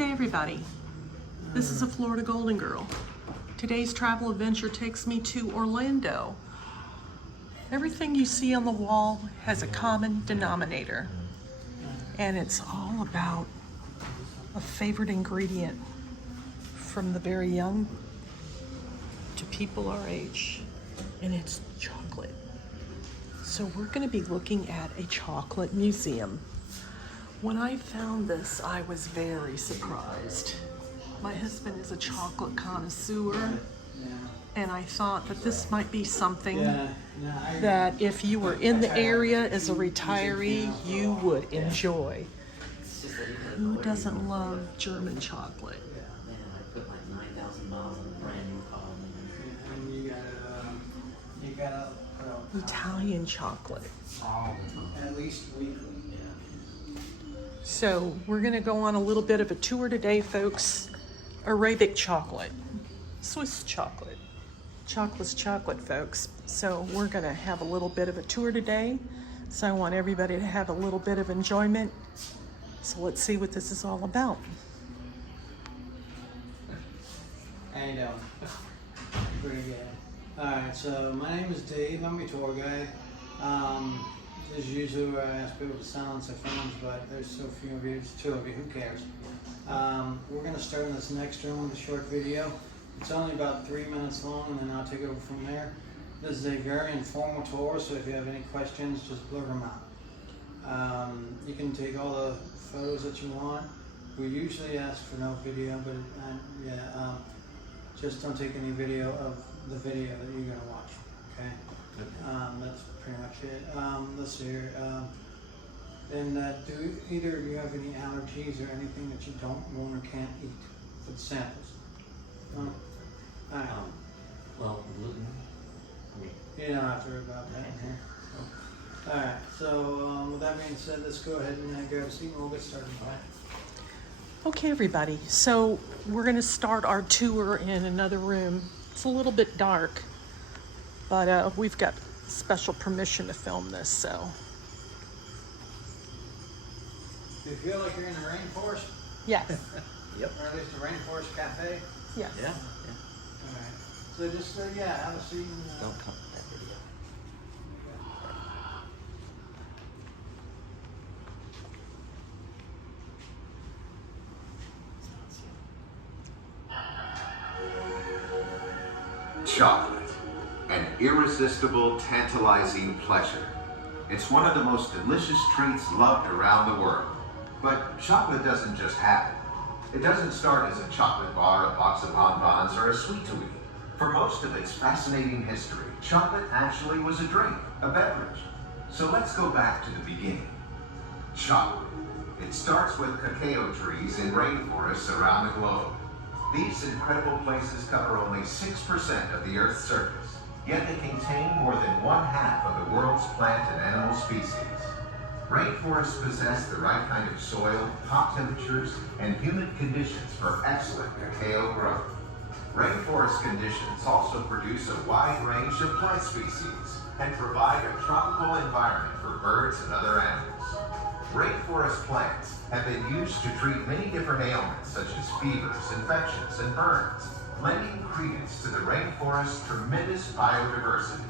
day, everybody. This is a Florida Golden Girl. Today's travel adventure takes me to Orlando. Everything you see on the wall has a common denominator, and it's all about a favorite ingredient from the very young to people our age, and it's chocolate. So we're going to be looking at a chocolate museum. When I found this, I was very surprised. My husband is a chocolate connoisseur, and I thought that this might be something that if you were in the area as a retiree, you would enjoy. Who doesn't love German chocolate? Italian chocolate. At least weekly. So we're gonna go on a little bit of a tour today, folks. Arabic chocolate, Swiss chocolate. Chocolate's chocolate, folks. So we're gonna have a little bit of a tour today. So I want everybody to have a little bit of enjoyment. So let's see what this is all about. How you doing? Pretty good. Alright, so my name is Dave. I'm your tour guide. This is usually where I ask people to silence their phones, but there's so few of you, it's 2 of you, who cares? We're going to start in this next room with a short video. It's only about 3 minutes long, and then I'll take over from there. This is a very informal tour, so if you have any questions, just blurt them out. You can take all the photos that you want. We usually ask for no video, but just don't take any video of the video that you're going to watch, okay? That's pretty much it. Let's see here. Do either of you have any allergies or anything that you don't want or can't eat for the samples? Alright. Well, gluten. You don't have to worry about that in here. Alright, so with that being said, let's go ahead and grab a seat and we'll get started. Okay, everybody. So we're gonna start our tour in another room. It's a little bit dark, but we've got special permission to film this, so. Do you feel like you're in the rainforest? Yes. Yep. Or at least a rainforest cafe? Yes. Yeah. Alright. So just, have a seat and, Don't come that video. Chocolate, an irresistible, tantalizing pleasure. It's one of the most delicious treats loved around the world. But chocolate doesn't just happen. It doesn't start as a chocolate bar, a box of bonbons, or a sweet to eat. For most of its fascinating history, chocolate actually was a drink, a beverage. So let's go back to the beginning. Chocolate. It starts with cacao trees in rainforests around the globe. These incredible places cover only 6% of the Earth's surface, yet they contain more than 1/2 of the world's plant and animal species. Rainforests possess the right kind of soil, hot temperatures, and humid conditions for excellent cacao growth. Rainforest conditions also produce a wide range of plant species and provide a tropical environment for birds and other animals. Rainforest plants have been used to treat many different ailments such as fevers, infections, and burns, lending credence to the rainforest's tremendous biodiversity.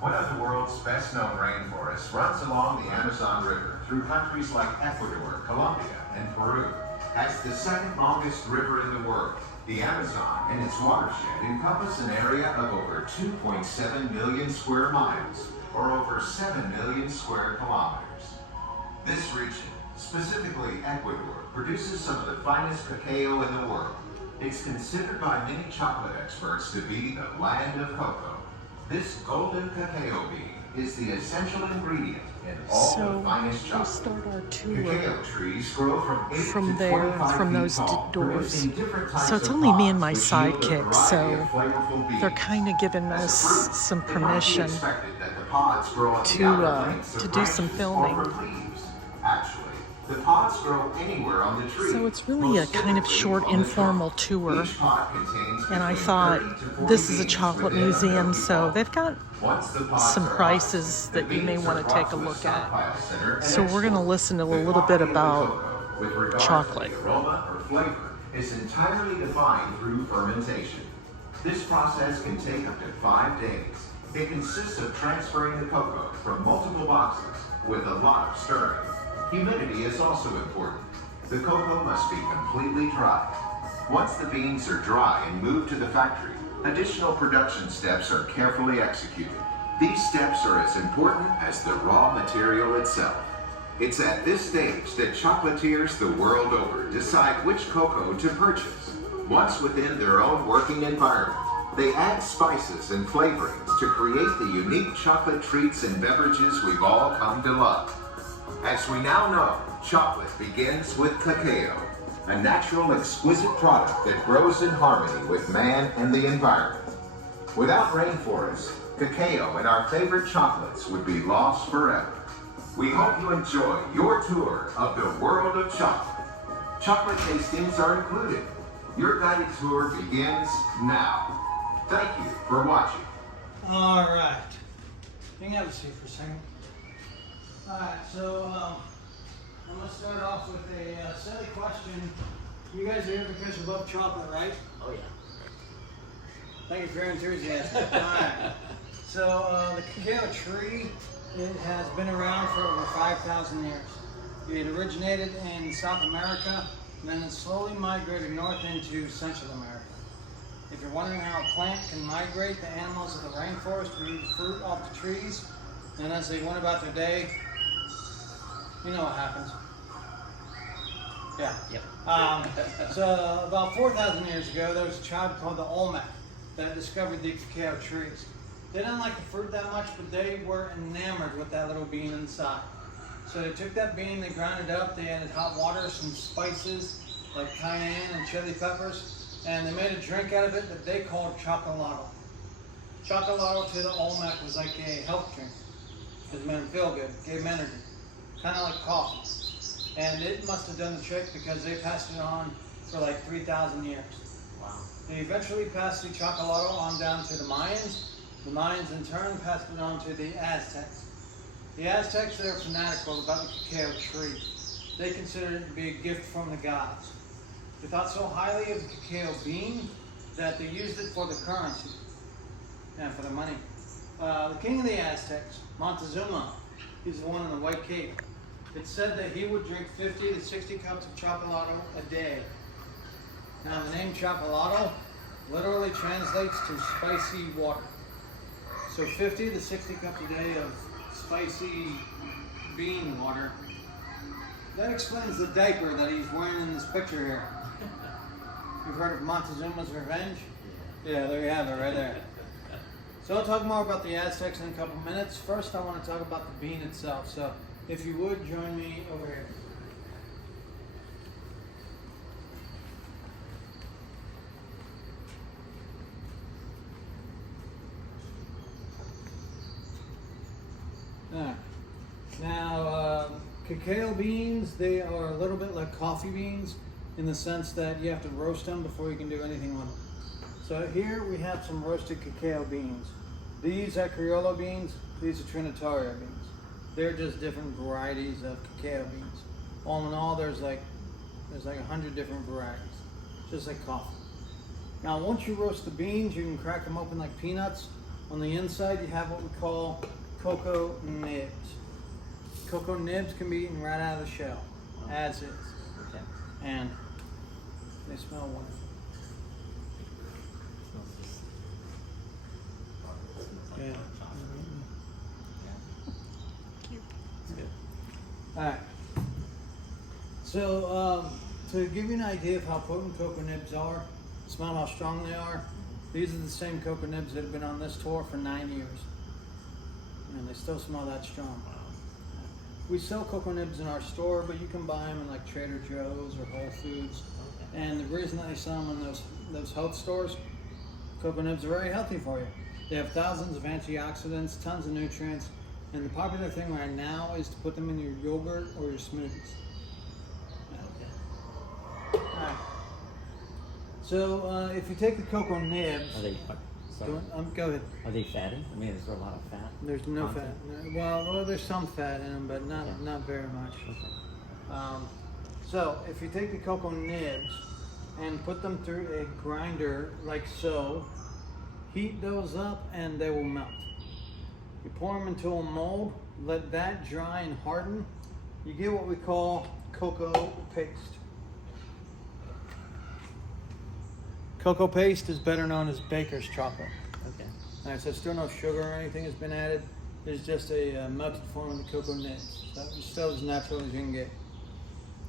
One of the world's best-known rainforests runs along the Amazon River through countries like Ecuador, Colombia, and Peru. As the second longest river in the world, the Amazon and its watershed encompass an area of over 2.7 million square miles, or over 7 million square kilometers. This region, specifically Ecuador, produces some of the finest cacao in the world. It's considered by many chocolate experts to be the land of cocoa. This golden cacao bean is the essential ingredient in all the finest chocolate. We'll start our tour Cacao trees grow from 8 from to there, 25 from feet those tall, doors. producing different types So it's of only me and my pods, which yield a sidekick, variety of so flavorful beans. they're kind of giving As a us fruit, some it might be permission expected that the pods grow on the outer lengths of to do some branches filming. or from leaves. Actually, the pods grow anywhere on the tree. So it's really a most kind of typically short, on the informal trunk. tour. Each pod contains And I between thought 30 to 40 this is a beans chocolate within a museum, healthy so pod. they've got Once the pods some are prices out, that the you may beans want are to take brought a to look stockpile at. center and So we're going to exported. listen to a The little bit quality of the about cocoa with regard chocolate. to the aroma or flavor, is entirely defined through fermentation. This process can take up to 5 days. It consists of transferring the cocoa from multiple boxes with a lot of stirring. Humidity is also important. The cocoa must be completely dry. Once the beans are dry and moved to the factory, additional production steps are carefully executed. These steps are as important as the raw material itself. It's at this stage that chocolatiers the world over decide which cocoa to purchase. Once within their own working environment, they add spices and flavorings to create the unique chocolate treats and beverages we've all come to love. As we now know, chocolate begins with cacao, a natural, exquisite product that grows in harmony with man and the environment. Without rainforests, cacao and our favorite chocolates would be lost forever. We hope you enjoy your tour of the world of chocolate. Chocolate tastings are included. Your guided tour begins now. Thank you for watching. All right. You can have a seat for a second. All right, so I'm going to start off with a silly question. You guys are here because you love chocolate, right? Oh yeah. Thank you for your enthusiasm. All right. So the cacao tree, it has been around for over 5,000 years. It originated in South America, and then it slowly migrated north into Central America. If you're wondering how a plant can migrate, the animals of the rainforest would eat fruit off the trees, and as they went about their day, you know what happens. Yeah. Yep. So about 4,000 years ago, there was a tribe called the Olmec that discovered the cacao trees. They didn't like the fruit that much, but they were enamored with that little bean inside. So they took that bean, they ground it up, they added hot water, some spices like cayenne and chili peppers, and they made a drink out of it that they called chocolate. Chocolate to the Olmec was like a health drink. It made them feel good, gave them energy, kind of like coffee. And it must have done the trick because they passed it on for like 3,000 years. Wow. They eventually passed the chocolate on down to the Mayans. The Mayans in turn passed it on to the Aztecs. The Aztecs, they were fanatical about the cacao tree. They considered it to be a gift from the gods. They thought so highly of the cacao bean that they used it for the currency and for the money. The king of the Aztecs, Montezuma, he's the one in the White Cape. It's said that he would drink 50 to 60 cups of chocolate a day. Now the name chocolate literally translates to spicy water. So 50 to 60 cups a day of spicy bean water. That explains the diaper that he's wearing in this picture here. You've heard of Montezuma's Revenge? Yeah, there you have it right there. So I'll talk more about the Aztecs in a couple minutes. First, I want to talk about the bean itself. So if you would, join me over here. Now, cacao beans, they are a little bit like coffee beans in the sense that you have to roast them before you can do anything with them. So here we have some roasted cacao beans. These are Criollo beans, these are Trinitario beans. They're just different varieties of cacao beans. All in all, there's like 100 different varieties, just like coffee. Now, once you roast the beans, you can crack them open like peanuts. On the inside, you have what we call cocoa nibs. Cocoa nibs can be eaten right out of the shell, as is. Okay. And they smell wonderful. Yeah. It's good. Alright. So, to give you an idea of how potent cocoa nibs are, smell how strong they are, these are the same cocoa nibs that have been on this tour for 9 years. And they still smell that strong. We sell cocoa nibs in our store, but you can buy them in like Trader Joe's or Whole Foods. And the reason that they sell them in those health stores, cocoa nibs are very healthy for you. They have thousands of antioxidants, tons of nutrients, and the popular thing right now is to put them in your yogurt or your smoothies. Alright. So if you take the cocoa nibs, Are they? Sorry. go ahead. Are they fatty? I mean, is there a lot of fat? There's no fat. content? Well, there's some fat in them, but Okay. not very much. Okay. So if you take the cocoa nibs and put them through a grinder like so, heat those up and they will melt. You pour them into a mold, let that dry and harden. You get what we call cocoa paste. Cocoa paste is better known as baker's chocolate. Okay. Alright, so still no sugar or anything has been added. It's just a melted form of the cocoa nibs. So it's still as natural as you can get.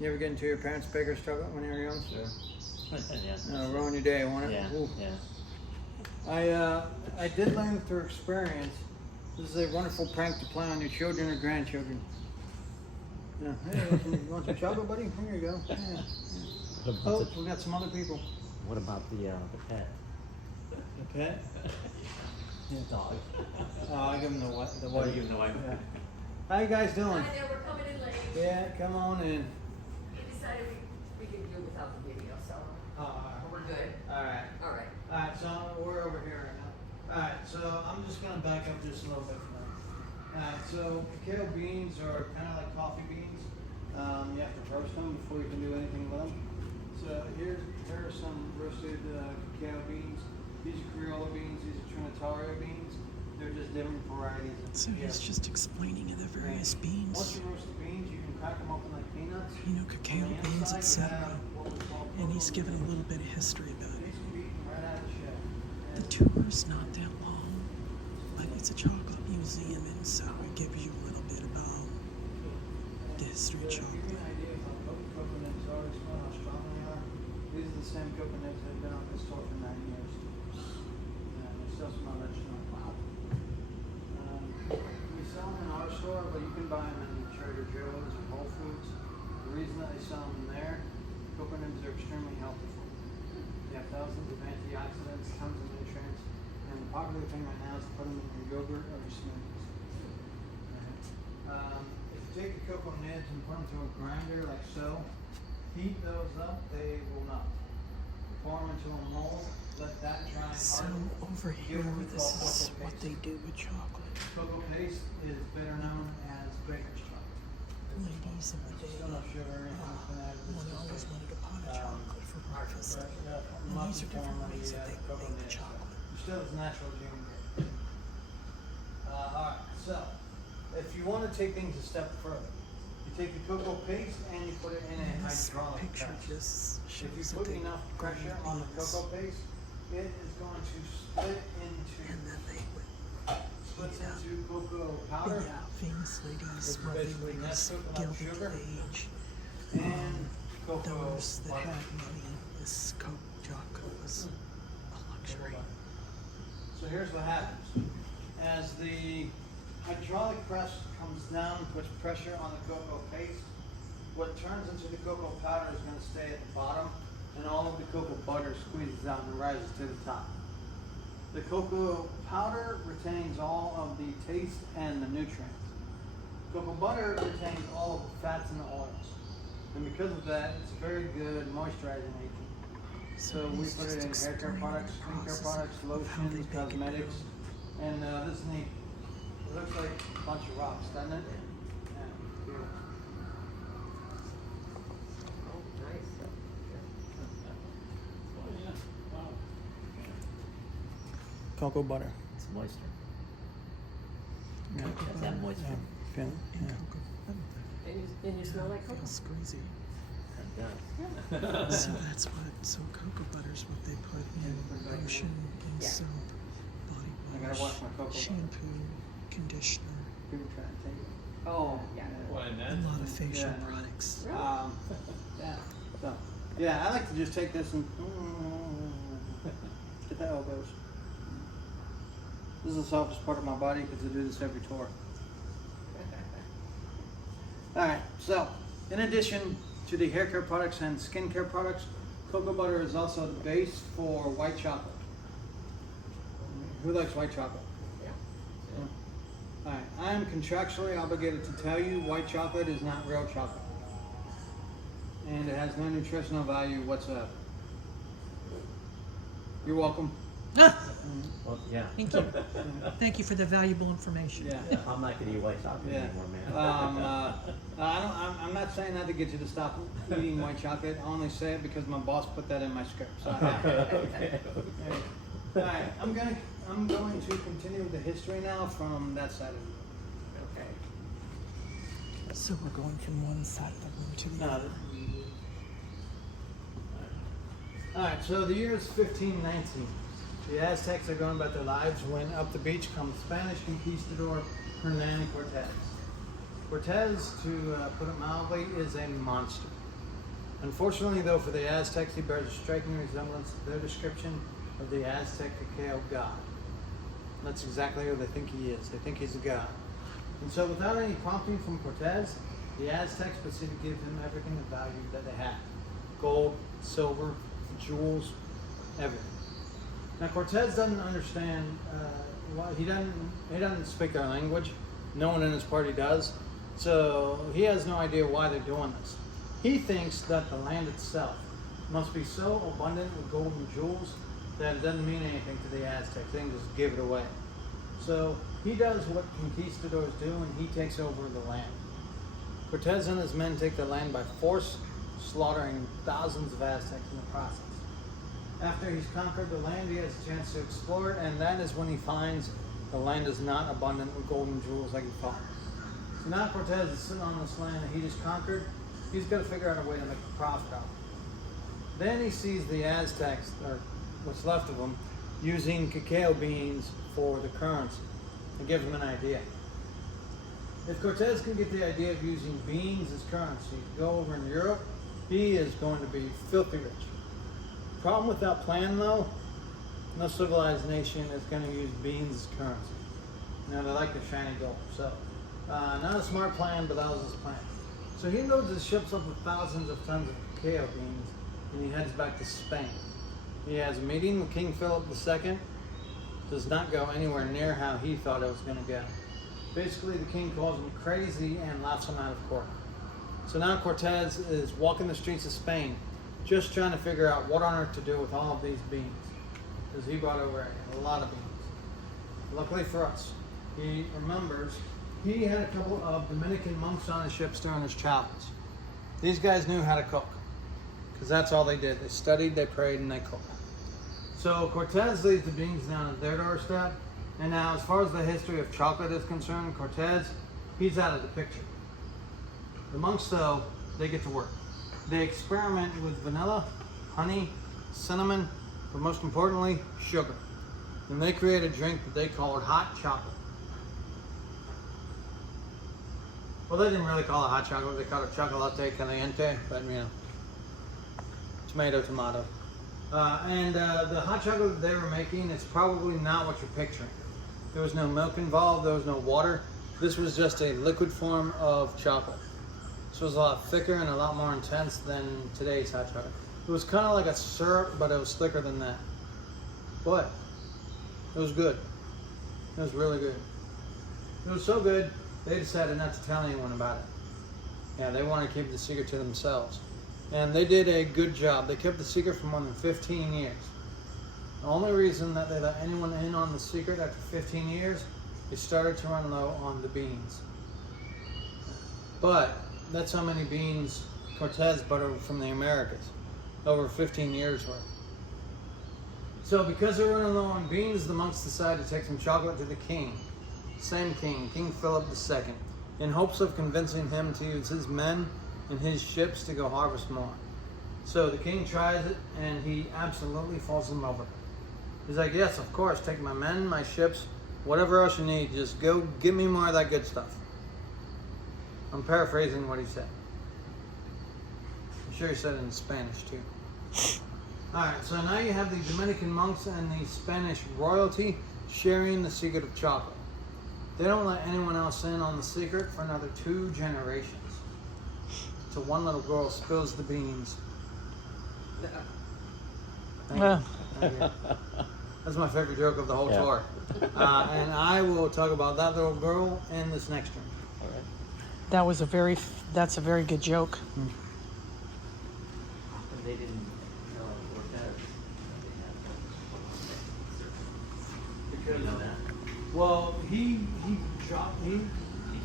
You ever get into your parents' baker's chocolate when you were young? Sure. Yeah. Ruin your day, won't it? Yeah. Ooh. Yeah. I did learn through experience. This is a wonderful prank to play on your children or grandchildren. Yeah. Hey, you want some chocolate, buddy? Here you go. Yeah. What about Oh, the, we got some other people. what about the pet? The pet? Dog. Oh, I give him the white. What do you know? Yeah. How you guys doing? Hi there, we're coming in late. Yeah, come on in. We decided we could do without the video, so we're good. Alright. All right. Alright, so we're over here right now. Alright, so I'm just gonna back up just a little bit for now. Alright, so cacao beans are kind of like coffee beans. You have to roast them before you can do anything with them. So here are some roasted cacao beans. These are Criollo beans, these are Trinitario beans. They're just different varieties of So he's cacao. just explaining the various Once beans, you roast the beans, you can crack them open like peanuts. you know, cacao On the beans, inside, you etc. have what we call And he's cocoa given a beans. little bit of history about it. These can be eaten right out of the shell. The tour's not that long, but it's a chocolate museum, and so it gives you a little bit about the history of To give you chocolate. an idea of how potent cocoa nibs are, as well how strong they are, these are the same cocoa nibs that have been on this store for 9 years. They still smell that strong. Wow. We sell them in our store, but you can buy them in Trader Joe's or Whole Foods. The reason that they sell them there, cocoa nibs are extremely healthy for you. They have thousands of antioxidants, tons of nutrients, and the popular thing right now is to put them in your yogurt or your smoothies. If you take the cocoa nibs and put them through a grinder like so, heat those up, they will melt. Pour them into a mold, let that dry and So harden. over here, this is what they do with chocolate. Cocoa paste is better known as baker's chocolate. Ladies in the day, Still no sugar or anything like that. one always wanted a pot of chocolate for breakfast. And these Melted are different form of ways the that they cocoa make the nib. chocolate. Still as natural as you can get. Alright, so if you want to take things a step further, you take the cocoa paste and you put it in a This hydraulic picture press. just If you shows that put they enough pressure grind on the beans, cocoa paste, it is going to split into and then they would cocoa powder yeah, famous ladies, It's what they basically would Nesquik is without Gilded sugar. Age. and cocoa Those that butter. had money, this Coke chocolate was a luxury. So here's what happens. As the hydraulic press comes down, puts pressure on the cocoa paste, what turns into the cocoa powder is going to stay at the bottom, and all of the cocoa butter squeezes out and rises to the top. The cocoa powder retains all of the taste and the nutrients. Cocoa butter retains all of the fats and the oils. And because of that, it's a very good moisturizing agent. So we he's put it just in hair care explaining products, the skincare process products, of how they lotions, bake it cosmetics. down. And this is neat. It looks like a bunch of rocks, doesn't it? Yeah. Beautiful. Oh, nice. Cocoa butter. It's moisture. Yeah. Does that moisture? Feel it? And Yeah. cocoa butter. And you smell like cocoa? Feels crazy. It does. So that's what, so cocoa butter's what they put in lotion and Yeah. soap, body I gotta wash my cocoa butter. shampoo, conditioner, People try to take it. Oh, Yeah. a lot of facial Yeah. products. Yeah. So, yeah, I like to just take this and get the elbows. This is the softest part of my body because I do this every tour. Alright, so in addition to the hair care products and skincare products, cocoa butter is also the base for white chocolate. Who likes white chocolate? Yeah. Alright, I am contractually obligated to tell you white chocolate is not real chocolate. And it has no nutritional value whatsoever. You're welcome. Well, yeah. Thank you. Thank you for the valuable information. Yeah. Yeah, I'm not gonna eat white chocolate Yeah. anymore, man. I'm not saying that to get you to stop eating white chocolate. I only say it because my boss put that in my script. So I have to. Okay. All right, I'm going to continue with the history now from that side of the room. Okay. So we're going from one side of the room to the other. All right, so the year is 1519. The Aztecs are going about their lives when up the beach comes Spanish conquistador Hernan Cortez. Cortez, to put it mildly, is a monster. Unfortunately, though, for the Aztecs, he bears a striking resemblance to their description of the Aztec cacao god. That's exactly who they think he is. They think he's a god. And so, without any prompting from Cortez, the Aztecs proceeded to give him everything of value that they had: gold, silver, jewels, everything. Now, Cortez doesn't understand. He doesn't speak their language. No one in his party does. So he has no idea why they're doing this. He thinks that the land itself must be so abundant with gold and jewels that it doesn't mean anything to the Aztecs. They can just give it away. So he does what conquistadors do, and he takes over the land. Cortez and his men take the land by force, slaughtering thousands of Aztecs in the process. After he's conquered the land, he has a chance to explore it, and that is when he finds the land is not abundant with gold and jewels like he thought. So now Cortez is sitting on this land that he just conquered. He's got to figure out a way to make a profit off it. Then he sees the Aztecs, or what's left of them, using cacao beans for the currency. It gives him an idea. If Cortez can get the idea of using beans as currency to go over in Europe, he is going to be filthy rich. Problem with that plan, though, no civilized nation is going to use beans as currency. Now, they like the shiny gold. So, not a smart plan, but that was his plan. So he loads his ships up with thousands of tons of cacao beans, and he heads back to Spain. He has a meeting with King Philip II. Does not go anywhere near how he thought it was going to go. Basically, the king calls him crazy and laughs him out of court. So now Cortez is walking the streets of Spain, just trying to figure out what on earth to do with all of these beans, because he brought over a lot of beans. Luckily for us, he remembers he had a couple of Dominican monks on his ships during his travels. These guys knew how to cook, because that's all they did. They studied, they prayed, and they cooked. So Cortez leaves the beans down at their doorstep, and now as far as the history of chocolate is concerned, Cortez, he's out of the picture. The monks, though, they get to work. They experiment with vanilla, honey, cinnamon, but most importantly, sugar. And they create a drink that they called hot chocolate. Well, they didn't really call it hot chocolate. They called it chocolate caliente, but you know, tomato, tomato. The hot chocolate that they were making is probably not what you're picturing. There was no milk involved. There was no water. This was just a liquid form of chocolate. This was a lot thicker and a lot more intense than today's hot chocolate. It was kind of like a syrup, but it was thicker than that. But it was good. It was really good. It was so good, they decided not to tell anyone about it. Yeah, they wanted to keep the secret to themselves. And they did a good job. They kept the secret for more than 15 years. The only reason that they let anyone in on the secret after 15 years, they started to run low on the beans. But that's how many beans Cortez brought over from the Americas. Over 15 years worth. So because they're running low on beans, the monks decided to take some chocolate to the king. Same king, King Philip II, in hopes of convincing him to use his men and his ships to go harvest more. So the king tries it, and he absolutely falls in love with it. He's like, yes, of course, take my men, my ships, whatever else you need, just go give me more of that good stuff. I'm paraphrasing what he said. I'm sure he said it in Spanish too. Alright, so now you have the Dominican monks and the Spanish royalty sharing the secret of chocolate. They don't let anyone else in on the secret for another 2 generations. So one little girl spills the beans. Thank you. Thank you. That's my favorite joke of the whole tour. And I will talk about that little girl in this next one. All right. That's a very good joke. And they didn't know Cortez. Because, You know that. well, he He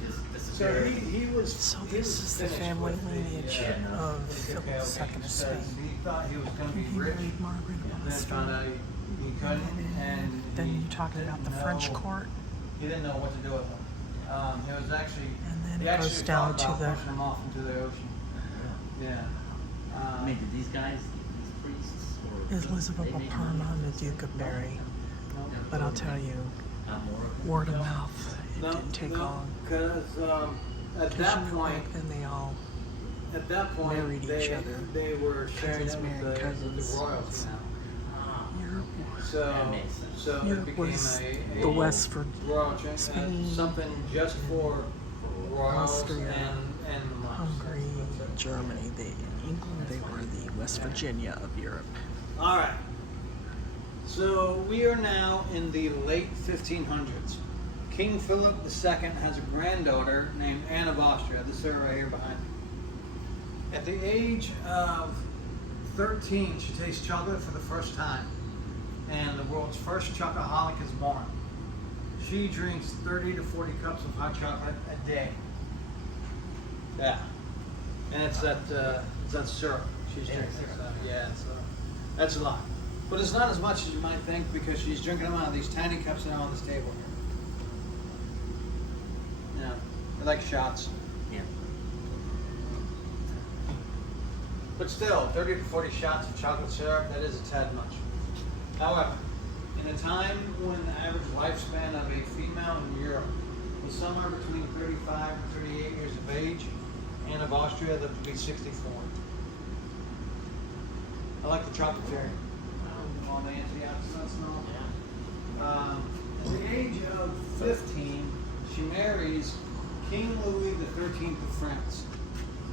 just, this is So he was. So he this was is the finished family with lineage of Philip II of Spain. He thought he was going to And be he rich. married Margaret of Then found out Austria. he couldn't, and Then he you're talking about the didn't French know- court. He didn't know what to do with them. He was actually. And then he it goes actually down thought to about the- pushing them off into the ocean. Yeah. I mean, did these guys, these priests, or Elizabeth they of made Parma money? and the Duke of Berry. No. But I'll tell you, Not more of them? word of mouth, it didn't take long. Because at 'Cause that you know, point, back then they all at that point, married each they, other. they were sharing Cousins it married with the cousins. royalty now. Ah, Europe, So, That makes sense. so it Europe became was a the West for royal drink, Spain, something just for royals Austria, and the monks. Hungary, Germany. England, they were the West Virginia of Europe. All right. So we are now in the late 1500s. King Philip II has a granddaughter named Anne of Austria. This is her right here behind me. At the age of 13, she tastes chocolate for the first time, and the world's first chocoholic is born. She drinks 30 to 40 cups of hot chocolate a day. Yeah, and it's that syrup she's drinking. So, yeah, that's a lot. But it's not as much as you might think because she's drinking them out of these tiny cups now on this table here. Yeah, they're like shots. yeah. But still, 30 to 40 shots of chocolate syrup, that is a tad much. However, in a time when the average lifespan of a female in Europe was somewhere between 35 and 38 years of age, Anne of Austria lived to be 64. I like the chocolate cherry. All the antioxidants and all. Yeah. At the age of 15, she marries King Louis XIII of France.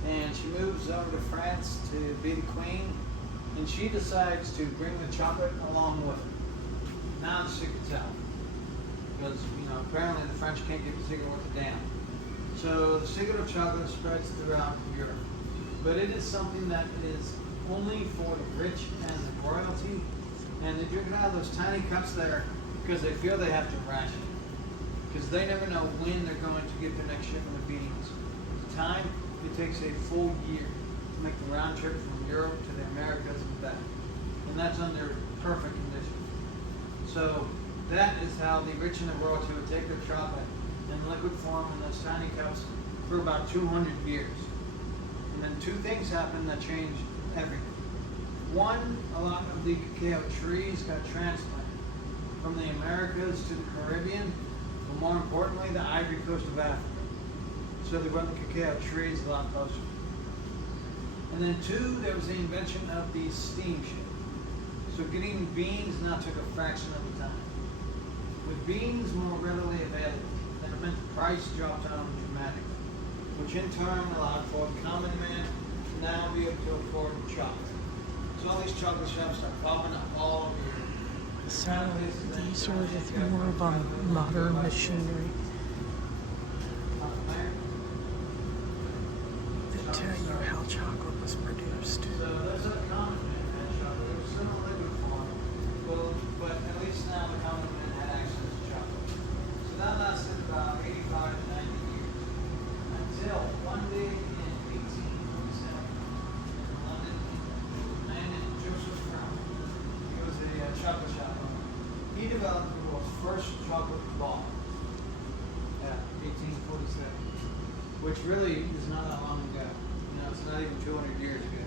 And she moves over to France to be the queen. And she decides to bring the chocolate along with her. Now the secret's out. Because, apparently the French can't get the secret worth a damn. So the secret of chocolate spreads throughout Europe. But it is something that is only for the rich and the royalty. And they drink it out of those tiny cups there because they feel they have to ration it. Because they never know when they're going to get the next shipment of beans. At the time, it takes a full year to make the round trip from Europe to the Americas and back. And that's under perfect conditions. So that is how the rich and the royalty would take their chocolate in liquid form in those tiny cups for about 200 years. And then two things happened that changed everything. One, a lot of the cacao trees got transplanted from the Americas to the Caribbean, but more importantly, the Ivory Coast of Africa. So they run the cacao trees a lot closer. And then two, there was the invention of the steamship. So getting beans now took a fraction of the time. With beans more readily available, that meant the price dropped down dramatically, which in turn allowed for the common man to now be able to afford chocolate. So all these chocolate shops are popping up all over Europe. So these are with more of a modern machinery that tell you how chocolate was produced. So there's a common man chocolate. It was still in liquid form, but at least now the common man had access to chocolate. So that lasted about 85 to 90 years until one day in 1847 in London, a man named Joseph Brown. He was a chocolate shop owner. He developed the world's first chocolate bar. Yeah, 1847, which really is not that long ago. It's not even 200 years ago.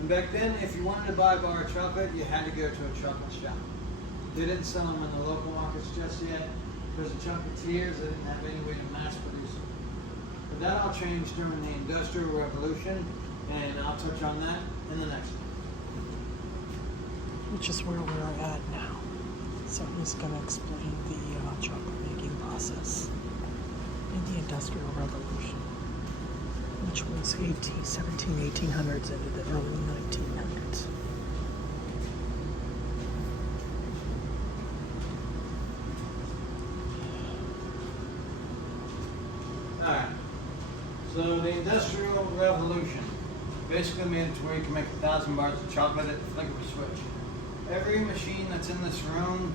And back then, if you wanted to buy a bar of chocolate, you had to go to a chocolate shop. They didn't sell them in the local markets just yet because the chocolatiers they didn't have any way to mass produce them. But that all changed during the Industrial Revolution, and I'll touch on that in the next one. Which is where we're at now. So he's going to explain the chocolate making process in the Industrial Revolution, which was 1800s into the early 1900s. Alright, so the Industrial Revolution basically made it to where you can make 1,000 bars of chocolate at the flick of a switch. Every machine that's in this room,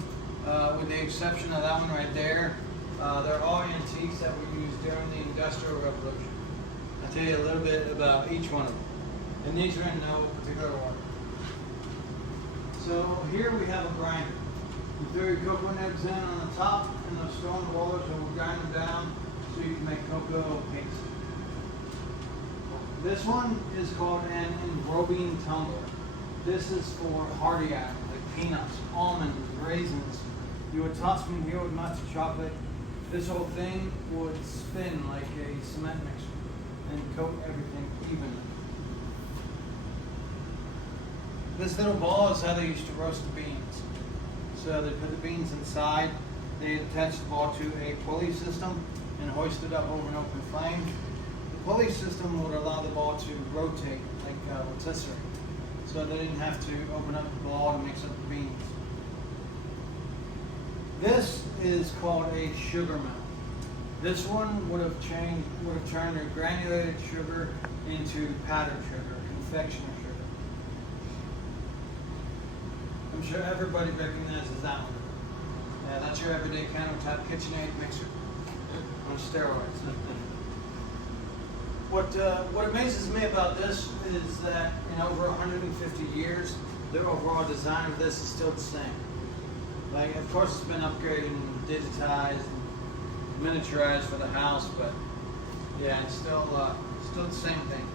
with the exception of that one right there, They're all antiques that were used during the Industrial Revolution. I'll tell you a little bit about each one of them. And these are in no particular order. So here we have a grinder. You throw your cocoa nibs in on the top, and those stone rollers will grind them down so you can make cocoa paste. This one is called an enrobing tumbler. This is for hearty items like peanuts, almonds, raisins. You would toss them in here with nuts and chocolate. This whole thing would spin like a cement mixer and coat everything evenly. This little ball is how they used to roast the beans. So they put the beans inside, they attach the ball to a pulley system and hoist it up over an open flame. The pulley system would allow the ball to rotate like rotisserie, so they didn't have to open up the ball to mix up the beans. This is called a sugar mill. This one would have turned a granulated sugar into powdered sugar, confectioner sugar. I'm sure everybody recognizes that one. Yeah, that's your everyday countertop KitchenAid mixer on steroids. What amazes me about this is that in over 150 years, the overall design of this is still the same. Like, of course, it's been upgraded and digitized and miniaturized for the house, but yeah, it's still the same thing.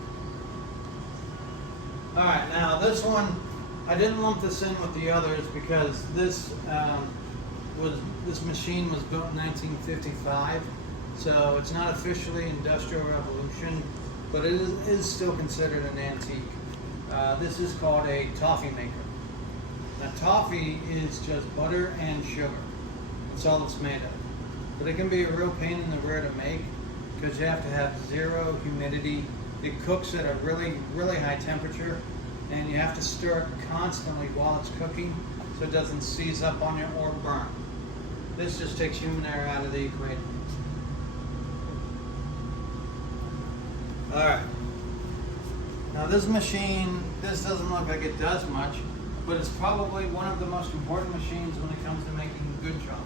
All right, now this one, I didn't lump this in with the others because this machine was built in 1955, so it's not officially Industrial Revolution, but it is still considered an antique. This is called a toffee maker. Now, toffee is just butter and sugar. That's all it's made of. But it can be a real pain in the rear to make because you have to have zero humidity. It cooks at a really, really high temperature, and you have to stir it constantly while it's cooking so it doesn't seize up on you or burn. This just takes human error out of the equation. All right. Now this machine, this doesn't look like it does much, but it's probably one of the most important machines when it comes to making good chocolate.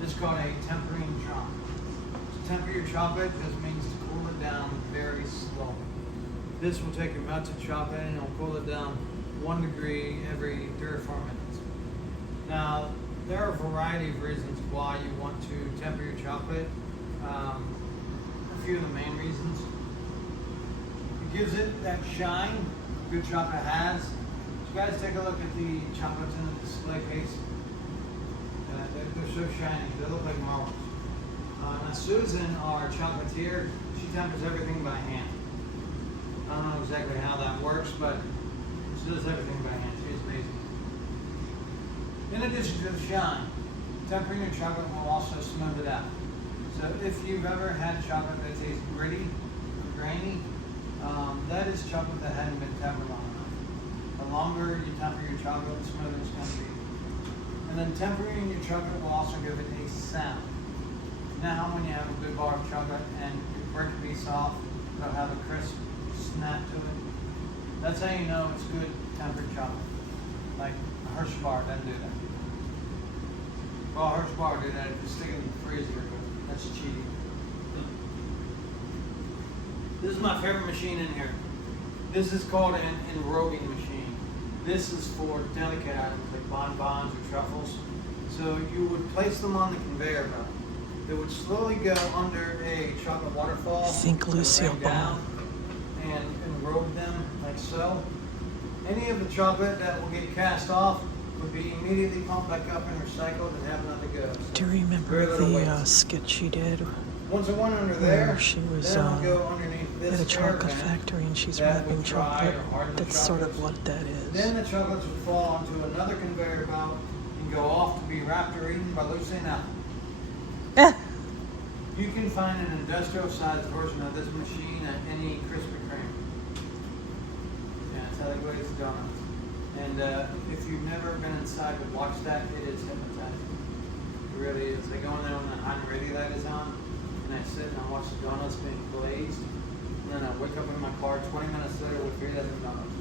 This is called a tempering chop. To temper your chocolate just means to cool it down very slowly. This will take your melted chocolate and it'll cool it down 1 degree every 3 or 4 minutes. Now, there are a variety of reasons why you want to temper your chocolate. A few of the main reasons. It gives it that shine good chocolate has. So guys, take a look at the chocolates in the display case. They're so shiny. They look like marbles. Now Susan, our chocolatier, she tempers everything by hand. I don't know exactly how that works, but she does everything by hand. She's amazing. In addition to the shine, tempering your chocolate will also smooth it out. So if you've ever had chocolate that tastes gritty or grainy, that is chocolate that hadn't been tempered long enough. The longer you temper your chocolate, the smoother it's going to be. And then tempering your chocolate will also give it a sound. Now when you have a good bar of chocolate and your brick will be soft, it'll have a crisp snap to it. That's how you know it's good tempered chocolate. Like a Hershey bar doesn't do that. Well, Hershey bar will do that if you stick it in the freezer, but that's cheating. This is my favorite machine in here. This is called an enrobing machine. This is for delicate items like bonbons or truffles. So you would place them on the conveyor belt. It would slowly go under a chocolate waterfall. I think Lucille Ball. And enrobe them like so. Any of the chocolate that will get cast off would be immediately pumped back up and recycled and have another go. So Do you remember the skit she did once it went under there, where she was then it'll go underneath this at a chocolate air vent factory and she's that wrapping would dry chocolate? or harden the That's sort of chocolates. what that is. Then the chocolates would fall onto another conveyor belt and go off to be wrapped or eaten by Lucy and Al. You can find an industrial-sized version of this machine at any Krispy Kreme. Yeah, that's how they glaze the donuts. And if you've never been inside to watch that, it is hypnotizing. It really is. I go in there when the high radio light is on, and I sit and I watch the donuts being glazed, and then I wake up in my car 20 minutes later with 3 dozen donuts.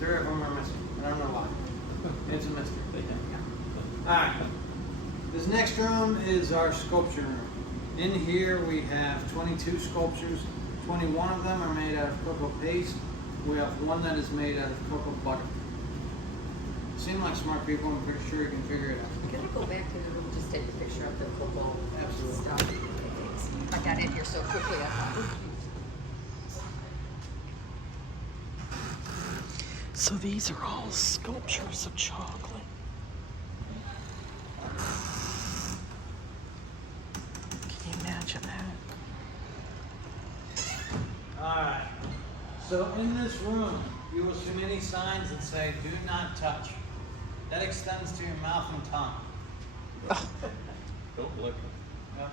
3 of them are missing. I don't know why. It's a mystery. Alright. This This next room is our sculpture room. In here we have 22 sculptures. 21 of them are made out of cocoa paste. We have one that is made out of cocoa butter. Seem like smart people, I'm pretty sure you can figure it out. Can I go back to the room, just take a picture of the cocoa Absolutely. stuff? Okay, thanks. I got in here so quickly, I thought. So these are all sculptures of chocolate. Can you imagine that? Alright, so in this room, you will see many signs that say, do not touch. That extends to your mouth and tongue. Don't lick them. Yep.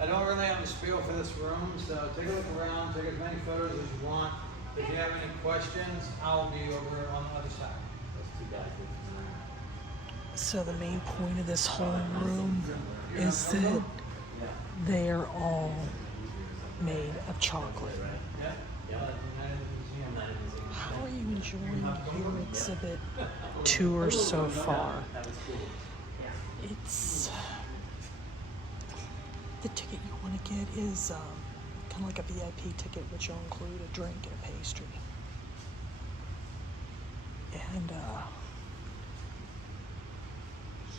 I don't really have a spiel for this room, so take a look around, take as many photos as you want. If you have any questions, I'll be over on the other side. Those two guys with So the main point of this whole room is that they are all made of chocolate. Yeah? Yeah. How are you enjoying your exhibit tour so far? It's the ticket you want to get is kind of like a VIP ticket, which will include a drink and a pastry. And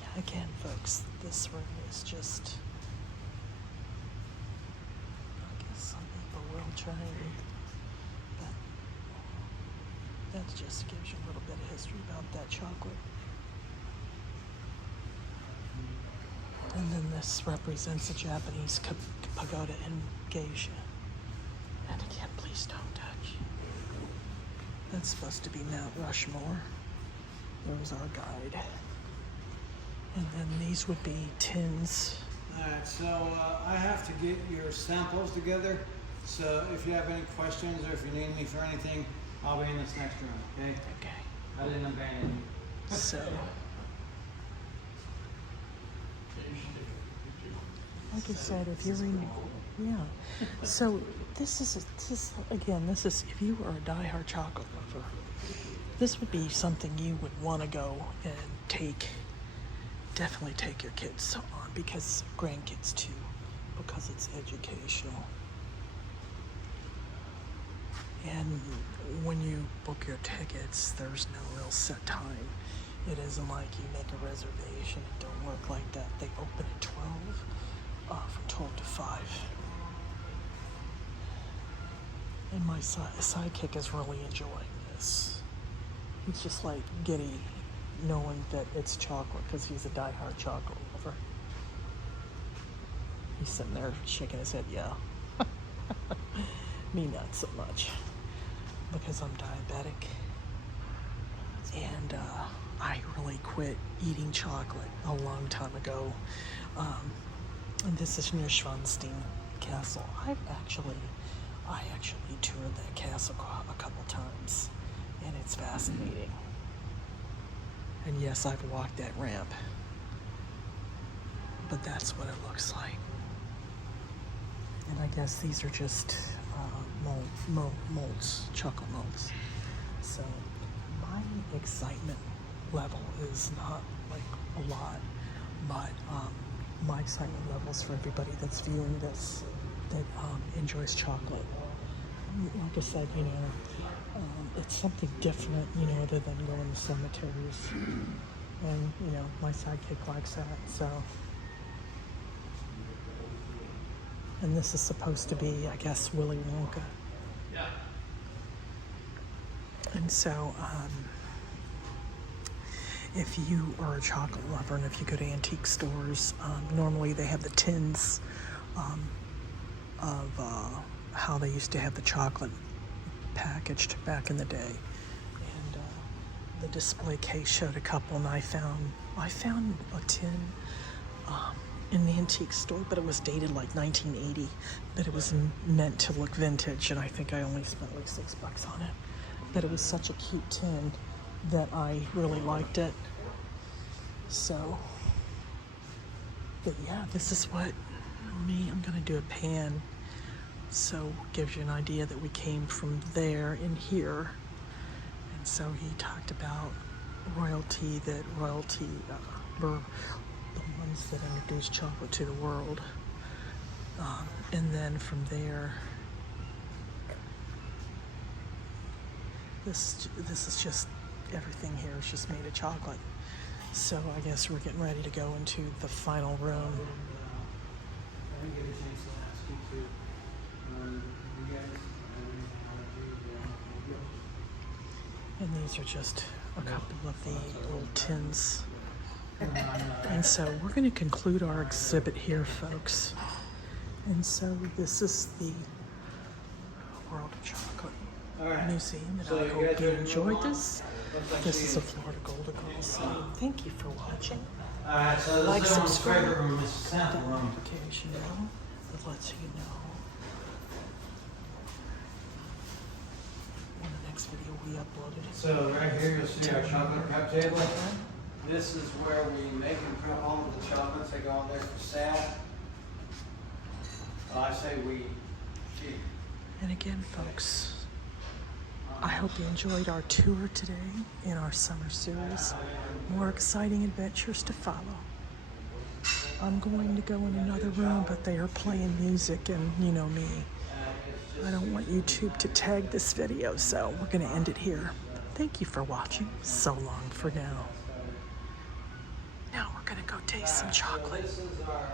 yeah, again, folks, this room is just. I guess some people will try it, but that just gives you a little bit of history about that chocolate. And then this represents a Japanese pagoda in geisha. And again, please don't touch. That's supposed to be Mount Rushmore. There's our guide. And then these would be tins. Alright, so I have to get your samples together. So if you have any questions or if you need me for anything, I'll be in this next room, okay? Okay. I didn't abandon you. So, like I said, if you're in, yeah. So this is if you are a diehard chocolate lover, this would be something you would want to go and definitely take your kids on, because grandkids too, because it's educational. And when you book your tickets, there's no real set time. It isn't like you make a reservation. It don't work like that. They open at 12, from 12 to 5. And my sidekick is really enjoying this. It's just like giddy knowing that it's chocolate, because he's a diehard chocolate lover. He's sitting there shaking his head, yeah. Me not so much, because I'm diabetic. And I really quit eating chocolate a long time ago. And this is near Schwanstein Castle. I actually toured that castle a couple times, and it's fascinating. And yes, I've walked that ramp, but that's what it looks like. And I guess these are just molds, chocolate molds. So my excitement level is not like a lot, but my excitement level is for everybody that's viewing this that enjoys chocolate. Like I said, it's something different, other than going to cemeteries. And, my sidekick likes that, so. And this is supposed to be, I guess, Willy Wonka. Yeah. And so, if you are a chocolate lover and if you go to antique stores, normally they have the tins of how they used to have the chocolate packaged back in the day. And the display case showed a couple, and I found a tin in the antique store, but it was dated like 1980, but it was meant to look vintage, and I think I only spent like $6 on it. But it was such a cute tin that I really liked it. So, but yeah, this is what I'm gonna do a pan, so gives you an idea that we came from there in here. And so he talked about royalty, the one ones that introduced chocolate to the world. And then from there, this is just, everything here is just made of chocolate. So I guess we're getting ready to go into the final room. I didn't get a chance to ask you to, you guys, And these are just a couple of the little tins. And so we're going to conclude our exhibit here, folks. And so this is the World of Chocolate Museum, and So I you hope guys you ready to enjoyed move on? this. This is a Florida Golden Girl, so thank you for watching. Alright, so Like, this is everyone's subscribe. favorite room, this is The sample room. notification bell that lets you know when the next video will be uploaded. So right here you'll see our chocolate prep table. This is where we make and prep all of the chocolates that go on there for sale. Well, I say we, gee. And again, folks, I hope you enjoyed our tour today in our summer series. More exciting adventures to follow. I'm going to go in another room, but they are playing music, and you know me. I don't want YouTube to tag this video, so we're going to end it here. Thank you for watching. So long for now. Now we're going to go taste some chocolate. This is our